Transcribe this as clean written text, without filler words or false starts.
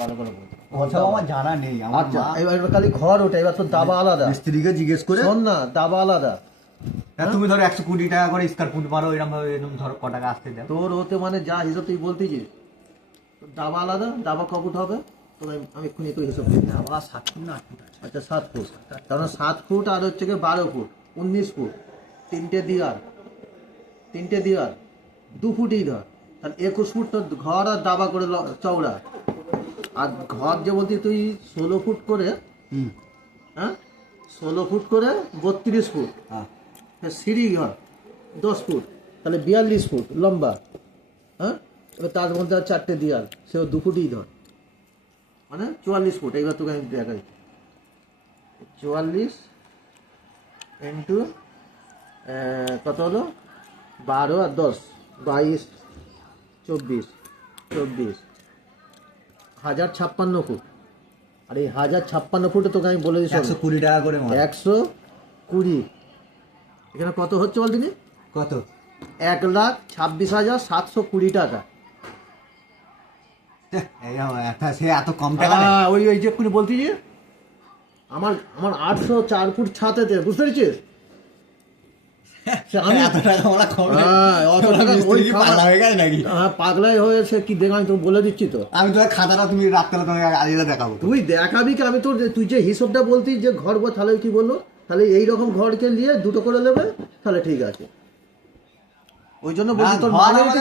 ভালো করে বল। ওসব আমার জানা নেই। আমার আচ্ছা মা এবার খালি ঘর ওটা, এবার তো দাবা আলাদা। মিস্ত্রিকে জিজ্ঞেস করে শোন না, দাবা আলাদা। হ্যাঁ, তুমি ধরো 120 টাকা করে স্কয়ার ফুট মারো, এরকম ভাবে এরকম ধরো ক টাকা আসতে দাও। তোর হতে মানে যা হিসাব তুই বলতেছিস, দাবা আলাদা। দাবা ক ফুট হবে তোর, আমি এক্ষুনি তোর হিসাব দিই। আবার 7 ফুট না 8 ফুট আছে। আচ্ছা 7 ফুট, কারণ 7 ফুট আর হচ্ছে গিয়ে 12 ফুট 19 ফুট, তিনটে দিয়ার 2 ফুটই ধর, তাহলে 21 ফুট তোর ঘর আর দাবা করে চওড়া। আর ঘর যে বলতি তুই 16 ফুট করে, হ্যাঁ 16 ফুট করে 32 ফুট, হ্যাঁ সিঁড়ি ঘর 10 ফুট, তাহলে 42 ফুট লম্বা। হ্যাঁ এবার তার মধ্যে আর 4টে দেয়াল, সেও 2 ফুটই ধর, মানে 44 ফুট। এইবার তোকে আমি দেখাই, 44 ইন্টু কত হলো, 12 আর 10 22 24 1056 ফুট। আর এই 1056 ফুটে তোকে আমি বলে দিচ্ছি 120 টাকা করে মারো। 120, এখানে কত হচ্ছে বল দিনি? কত? 1,26,720 টাকা। সে এত কম টাকা নেয়? ওই যে এক্ষুনি বলছি যে আমার 804 ফুট ছাতেতে, বুঝতে পেরেছিস? আমি এত টাকা আমরা কম নেই। অত তোমরা টাকা মিস্ত্রি কি পাগলা হয়ে গেছে নাকি? পাগলাই হয়েছে কি দেখ, আমি তো বলে দিচ্ছি তো। আমি তোমার খাতাটা তুমি রাখতে তোমাকে আলিদা দেখাবো। তুই দেখাবি কি? আমি তোর তুই যে হিসাবটা বলতি যে ঘর বল, তাহলে কি বললো, তাহলে এইরকম ঘরকে নিয়ে দুটো করে নেবে, তাহলে ঠিক আছে। ওই জন্য বলছি তোর ঘর মানে আমাদের